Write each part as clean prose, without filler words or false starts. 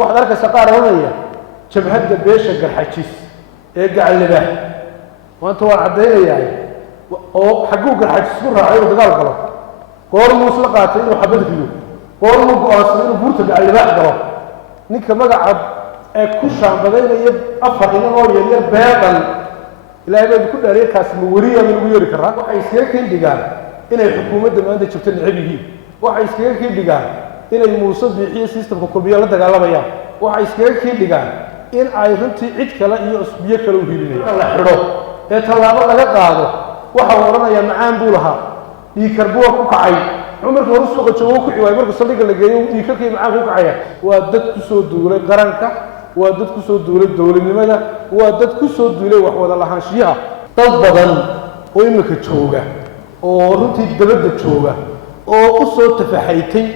واحد أركز سقارة هنا جبهة بيش الجرحجيس يرجع اللباح وأنتوا عدينا يعني أو حقوق الحجيس كلها عيوب دقال غلط قارموا سلقاتين وحبد فيه قارموا قاصين وبورت على اللباح غلط نك مقعد كوشان بدينا يب أفر إنه هو يلير بيضا إلى أن يكون عليه كاسم وريا من ويرك الرا وحيصير كين دقال إن الحكومة ما عندها شفت العبيه وحيصير كين دقال إن الموصل بيحيي سيستم كوبيا لا دقال بيا وحيصير كين دقال إن عايزنتي عيد كلا يصبيه كلو هيلينيا الله حلو يتطلب لك قاعده وحورنا يا معان بولها يكربوه كوكعي عمرك ورسوق جوك وي marka saldhiga la geeyo diikakii macaan ku kacaya waa dad ku soo duulay qaranka waa dad ku soo duulay dawladnimada waa dad ku soo duulay wax wada lahaanshiyaha dad badan oo imika jooga oo runtii dabada jooga oo u soo tafaxaytay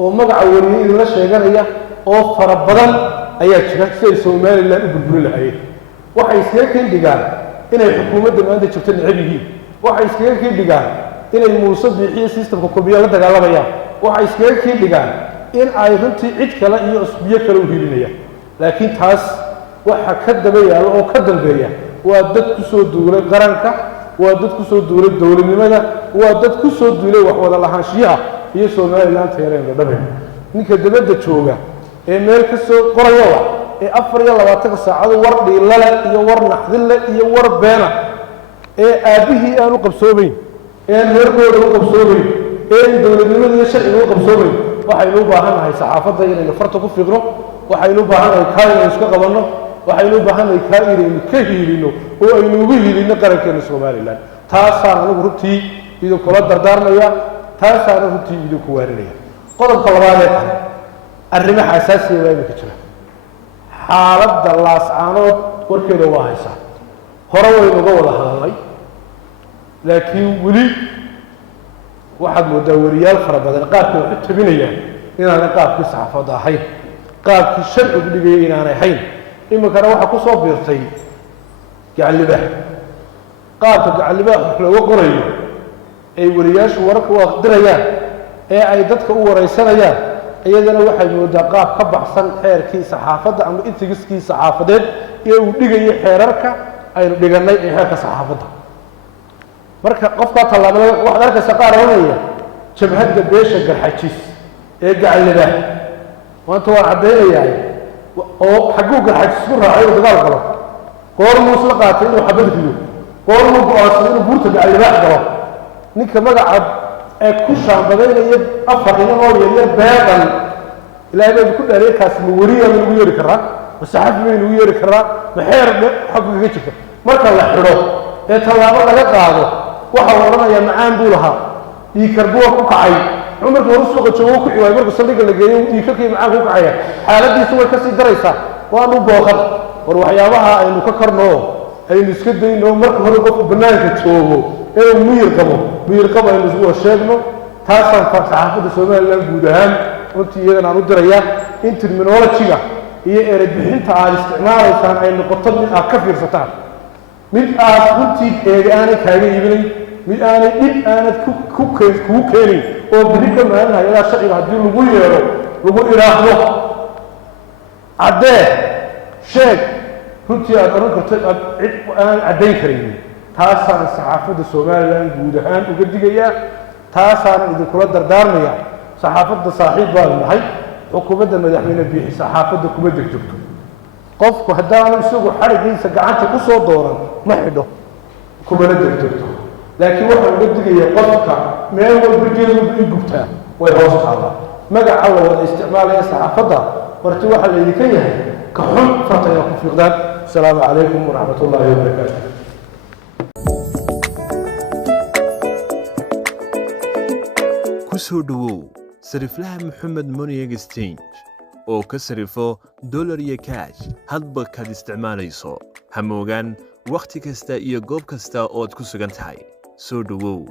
oo magaca wariye la sheeganaya oo fara badan ayaa jira si ay Soomaaliland u burburi lahaayeen waxay iskaga keen dhigaan inay xukuumadda maanta jirto nacibihiin waxay iskaga keen dhigaan inay muuso bixiyo systemka koobiya la dagaalamayaan waxay iskaga keen dhigaan in ay runtii cid kale iyo usbiyo kale u hiilinayaan laakiin taas waxa ka dabayaalo oo ka dambeeya waa dad ku soo duulay qaranka waa dad ku soo duulay dawladnimada waa dad ku soo duulay wax wada lahaanshiyaha iyo Soomaaliland tayreeyay dhabay ninka dabada jooga ee meel ka soo qorayo ee 24 saacado war dhiilala iyo war naxdille iyo war beena ee aabihii aanu qabsoobayn ee reerkooda u qabsoomay ee dawladnimada iyo sharciga u qabsoomay waxaynu u baahanahay saxaafadda inaynu farta ku fiqro waxaynu u baahanahay kaayna iska qabanno waxaynu u baahanahay kaayna ka hiilino oo aynu ugu hiilino qarankeena Soomaaliland taasaan anigu runtii idin kula dardaarmaya taasaan runtii idin ku waarinaya qodobka labaad ee arrimaha asaasiga ah ee ka jira xaaladda laascaanood warkeeda waa haysaa hore waynu uga wada hadalnay laakiin wali waxaad moodaa wariyaal fara badan qaabkii wax u tabinayaan inaanay qaabkii saxaafadda ahayn qaabkii sharcigu dhigayay inaanay ahayn iminkana waxaa ku soo biirtay gacalibaax qaabka gacalibaax wax looga qorayo ay wariyaashu wararka u aqdirayaan ee ay dadka u waraysanayaan iyadana waxay moodaa qaab ka baxsan xeerkii saxaafadda ama intigiskii saxaafadeed ee uu dhigayay xeerarka aynu dhiganay ee xeerka saxaafadda marka qofka talaabada wax arkaysa qaar hooyaya jabhada beesha garxajis ee gacalada waanta waa cadeeyay oo xaquuq garxajis ku raacay dagaal galo qoormuu isla qaatay inuu xabad fiyo qoormuu go'aansaday inuu buurta gacalada galo ninka magaca ee ku shaambadaynaya afar inoo yaryar beedan ilaahay ku dhalay kaasma wariya lagu yeeri karaa saxafi lagu yeeri karaa maxeer xaqiiqo jirta marka la xiro ee talaabo laga qaado waxa oranaya macaan buu lahaa diikarbuwa ku kacay عمرك ورسوق جوك وي marka saldhiga la geeyo diikakii macaan ku kacaya xaaladiisu way ka sii daraysaa waanu booqan war waxyaabaha aynu ka karno aynu iska dayno marka hore qof banaanka joogo ee miyir qabo aynu isku sheegno taasaan saxaafadda Soomaaliland guud ahaan runtii iyadana aan u diraya in terminology-ga iyo erey bixinta aad isticmaalaysaan ay noqoto mid aad ka fiirsataan mid aad runtii aanay kaaga iibinay mid aanay dib aanad ku keenin oo bidika maana ila sharciga hadii lagu yeero lagu iraahdo adee sheeg runtii aad oran karto cid aan cadeyn karin taasaan saxaafadda Soomaaliland guud ahaan uga digaya taasaan idin kula dardaarmaya saxaafadda saaxiib baa nahay xukuumadda madaxweyne biixi saxaafadda kuma degdegto qofku haddaan isagu xarigiisa gacanta ku soo dooran ma xidho kuma degdegto laakiin waxa uga digaya qofka meel walba geeyo u gubtaa way hoos qaada magaca la wada isticmaalaya saxaafadda warti waxa la idin yahay ka xun fatay ku fiqdaan assalamu alaykum wa rahmatullahi wa barakatuh kusoo dhawow sariflaha Maxamed Money Exchange oo ka sarifo dollar iyo cash hadba ka isticmaalayso hamoogan waqti kasta iyo goob kasta oo aad ku sugan tahay soo dhawow